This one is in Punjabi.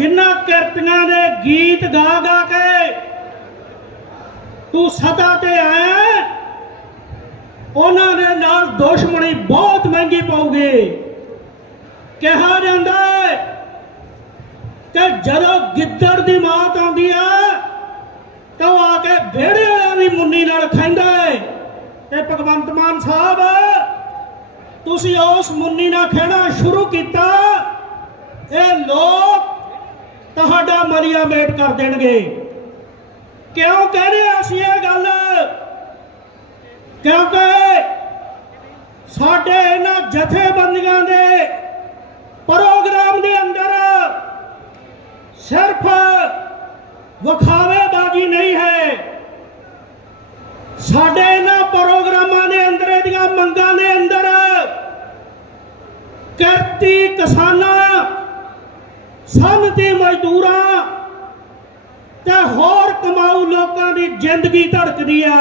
ਜਿਨ੍ਹਾਂ ਕਿਰਤੀਆਂ ਦੇ ਗੀਤ ਗਾ ਗਾ ਕੇ ਤੂੰ ਸਦਾ ਤੇ ਆਇਆ ਉਹਨਾਂ ਦੇ ਨਾਲ ਦੁਸ਼ਮਣੀ ਬਹੁਤ ਮਹਿੰਗੀ ਪਊਗੀ। ਕਿਹਾ ਜਾਂਦਾ ਕਿ ਜਦੋਂ ਗਿੱਦੜ ਦੀ ਮਾਤ ਆਉਂਦੀ ਹੈ, ਤਾਂ ਉਹ ਆ ਕੇ ਵਿਹੜੇ ਵਾਲਿਆਂ ਦੀ ਮੁੰਨੀ ਨਾਲ ਖੈਂਦਾ ਹੈ। ਤੇ ਭਗਵੰਤ ਮਾਨ ਸਾਹਿਬ, ਤੁਸੀਂ ਉਸ ਮੁੰਨੀ ਨਾਲ ਖਹਿਣਾ ਸ਼ੁਰੂ ਕੀਤਾ। ਇਹ ਲੋਕ ਤੁਹਾਡਾ ਮਲੀਆ ਮੇਟ ਕਰ ਦੇਣਗੇ। ਕਿਉਂ ਕਹਿ ਰਹੇ ਅਸੀਂ ਇਹ ਗੱਲ? ਕਿਉਂਕਿ ਸਾਡੇ ਇਹਨਾਂ ਜਥੇਬੰਦੀਆਂ ਦੇ ਪ੍ਰੋਗਰਾਮ ਦੇ ਅੰਦਰ ਸਿਰਫ ਵਿਖਾਵੇਬਾਜ਼ੀ ਨਹੀਂ ਹੈ। ਸਾਡੇ ਇਹਨਾਂ ਪ੍ਰੋਗਰਾਮਾਂ ਦੇ ਅੰਦਰ, ਇਹਦੀਆਂ ਮੰਗਾਂ ਦੇ ਅੰਦਰ ਕਿਰਤੀ ਕਿਸਾਨਾਂ ਸੰਨਤੀ ਮਜ਼ਦੂਰਾਂ ਤੇ ਹੋਰ ਕਮਾਊ ਲੋਕਾਂ ਦੀ ਜ਼ਿੰਦਗੀ ਧੜਕਦੀ ਆ।